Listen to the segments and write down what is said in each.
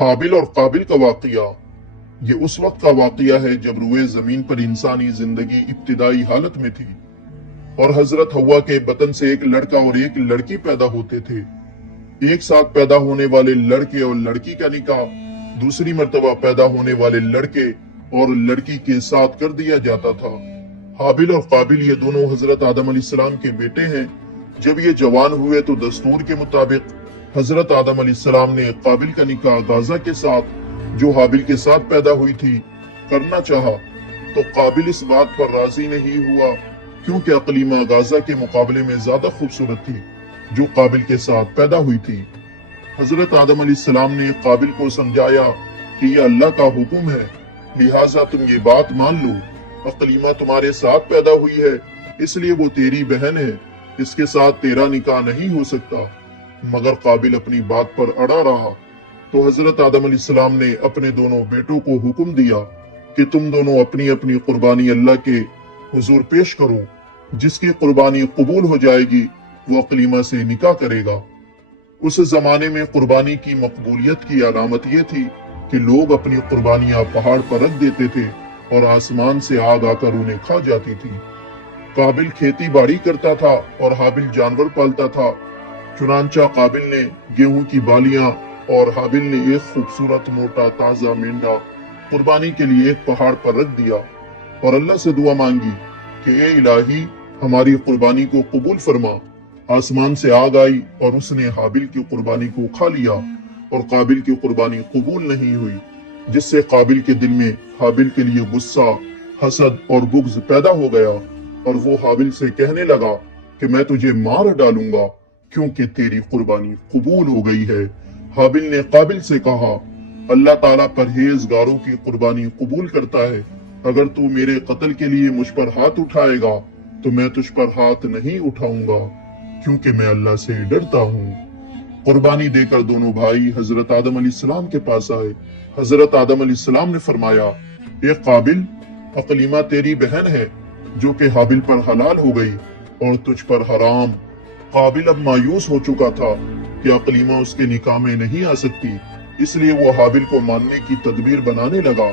حابل اور قابل کا واقعہ یہ اس وقت کا واقعہ ہے جب روئے زمین پر انسانی زندگی ابتدائی حالت میں تھی اور حضرت حوا کے بطن سے ایک لڑکا اور ایک لڑکی پیدا ہوتے تھے۔ ایک ساتھ پیدا ہونے والے لڑکے اور لڑکی کا نکاح دوسری مرتبہ پیدا ہونے والے لڑکے اور لڑکی کے ساتھ کر دیا جاتا تھا۔ حابل اور قابل یہ دونوں حضرت آدم علیہ السلام کے بیٹے ہیں۔ جب یہ جوان ہوئے تو دستور کے مطابق حضرت آدم علیہ السلام نے قابل کا نکاح غازہ کے ساتھ جو حابل کے ساتھ پیدا ہوئی تھی کرنا چاہا، تو قابل اس بات پر راضی نہیں ہوا کیونکہ اقلیمہ غازہ کے مقابلے میں زیادہ خوبصورت تھی جو قابل کے ساتھ پیدا ہوئی تھی۔ حضرت آدم علیہ السلام نے قابل کو سمجھایا کہ یہ اللہ کا حکم ہے، لہٰذا تم یہ بات مان لو، اقلیمہ تمہارے ساتھ پیدا ہوئی ہے اس لیے وہ تیری بہن ہے، اس کے ساتھ تیرا نکاح نہیں ہو سکتا۔ مگر قابل اپنی بات پر اڑا رہا تو حضرت آدم علیہ السلام نے اپنے دونوں بیٹوں کو حکم دیا کہ تم دونوں اپنی اپنی قربانی اللہ کے حضور پیش کرو، جس کی قربانی قبول ہو جائے گی وہ اقلیمہ سے نکاح کرے گا۔ اس زمانے میں قربانی کی مقبولیت کی علامت یہ تھی کہ لوگ اپنی قربانیاں پہاڑ پر رکھ دیتے تھے اور آسمان سے آگ آ کر انہیں کھا جاتی تھی۔ قابل کھیتی باڑی کرتا تھا اور حابل جانور پالتا تھا، چنانچہ قابل نے گیہوں کی بالیاں اور حابل نے ایک خوبصورت موٹا تازہ مینڈا قربانی کے لیے ایک پہاڑ پر رکھ دیا اور اللہ سے دعا مانگی کہ اے الہی ہماری قربانی کو قبول فرما۔ آسمان سے آگ آئی اور اس نے حابل کی قربانی کو کھا لیا اور قابل کی قربانی قبول نہیں ہوئی، جس سے قابل کے دل میں حابل کے لیے غصہ، حسد اور بغض پیدا ہو گیا اور وہ حابل سے کہنے لگا کہ میں تجھے مار ڈالوں گا کیونکہ تیری قربانی قبول ہو گئی ہے۔ حابل نے قابل سے کہا اللہ تعالیٰ پرہیزگاروں کی قربانی قبول کرتا ہے، اگر تو میرے قتل کے لیے مجھ پر ہاتھ اٹھائے گا تو میں تجھ پر ہاتھ نہیں اٹھاؤں گا کیونکہ میں اللہ سے ڈرتا ہوں۔ قربانی دے کر دونوں بھائی حضرت آدم علیہ السلام کے پاس آئے۔ حضرت آدم علیہ السلام نے فرمایا اے قابل، اقلیمہ تیری بہن ہے جو کہ حابل پر حلال ہو گئی اور تجھ پر حرام۔ قابل اب مایوس ہو چکا تھا کہ اقلیمہ اس کے نکاح میں نہیں آ سکتی، اس لیے وہ حابل کو ماننے کی تدبیر بنانے لگا۔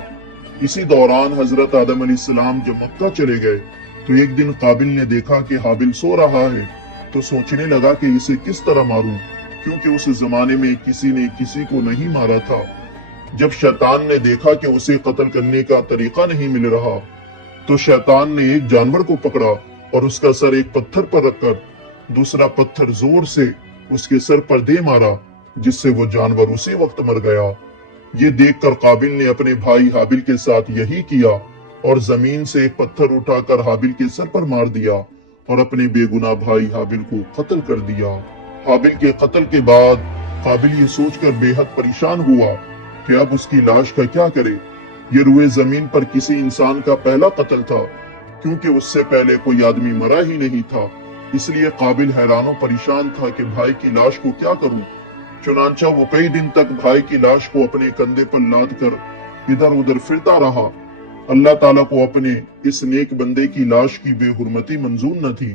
اسی دوران حضرت آدم علیہ السلام جب مکہ چلے گئے تو ایک دن قابل نے دیکھا کہ حابل سو رہا ہے تو سوچنے لگا کہ اسے کس طرح ماروں، کیونکہ اس زمانے میں کسی نے کسی کو نہیں مارا تھا۔ جب شیطان نے دیکھا کہ اسے قتل کرنے کا طریقہ نہیں مل رہا تو شیطان نے ایک جانور کو پکڑا اور اس کا سر ایک پتھر پر رکھ کر دوسرا پتھر زور سے اس کے سر پر دے مارا، جس سے وہ جانور اسی وقت مر گیا۔ یہ دیکھ کر قابل نے اپنے بھائی حابل کے ساتھ یہی کیا اور زمین سے ایک پتھر اٹھا کر حابل کے سر پر مار دیا اور اپنے بے گناہ بھائی حابل کو قتل کر دیا۔ حابل کے قتل کے بعد قابل یہ سوچ کر بے حد پریشان ہوا کہ اب اس کی لاش کا کیا کرے۔ یہ روئے زمین پر کسی انسان کا پہلا قتل تھا کیونکہ اس سے پہلے کوئی آدمی مرا ہی نہیں تھا، اس لیے قابل حیران و پریشان تھا کہ بھائی کی لاش کو کیا کروں۔ چنانچہ وہ کئی دن تک بھائی کی لاش کو اپنے کندھے پر لاد کر ادھر ادھر پھرتا رہا۔ اللہ تعالیٰ کو اپنے اس نیک بندے کی لاش کی بے حرمتی منظور نہ تھی،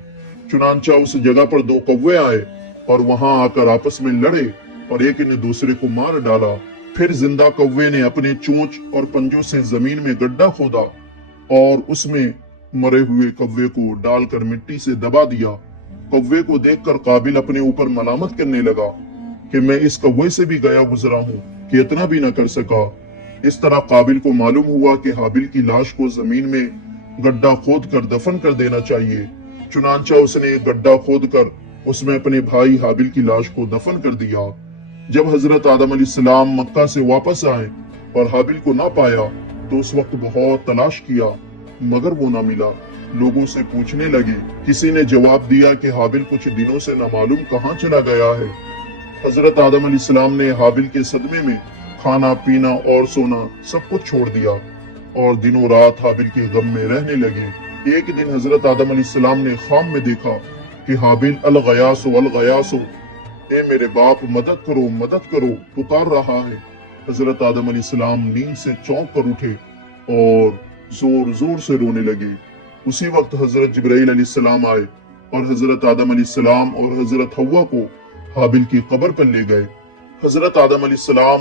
چنانچہ اس جگہ پر دو کوے آئے اور وہاں آ کر آپس میں لڑے اور ایک نے دوسرے کو مار ڈالا۔ پھر زندہ کوے نے اپنے چونچ اور پنجوں سے زمین میں گڈھا کھودا اور اس میں مرے ہوئے کوے کو ڈال کر مٹی سے دبا دیا۔ کوے کو دیکھ کر قابل اپنے اوپر ملامت کرنے لگا کہ میں اس کوے سے بھی گیا گزرا ہوں کہ اتنا بھی نہ کر سکا۔ اس طرح قابل کو معلوم ہوا کہ حابل کی لاش کو زمین میں گڈھا کھود کر دفن کر دینا چاہیے، چنانچہ اس نے ایک گڈھا کھود کر اس میں اپنے بھائی حابل کی لاش کو دفن کر دیا۔ جب حضرت آدم علیہ السلام مکہ سے واپس آئے اور حابل کو نہ پایا تو اس وقت بہت تلاش کیا مگر وہ نہ ملا۔ لوگوں سے پوچھنے لگے، کسی نے جواب دیا کہ حابل کچھ دنوں سے نہ معلوم کہاں چلا گیا ہے۔ حضرت آدم علیہ السلام نے حابل کے صدمے میں کھانا پینا اور سونا سب کچھ چھوڑ دیا اور دنوں رات حابل کے غم میں رہنے لگے۔ ایک دن حضرت آدم علیہ السلام نے خواب میں دیکھا کہ حابل الغیاث الغیاث، اے میرے باپ مدد کرو پکار رہا ہے۔ حضرت آدم علیہ السلام نیند سے چونک کر اٹھے اور زور زور سے رونے لگے۔ اسی وقت حضرت جبرائیل علیہ السلام آئے اور حضرت آدم علیہ السلام اور حضرت حوا کو حابل کی قبر پر لے گئے۔ حضرت آدم علیہ السلام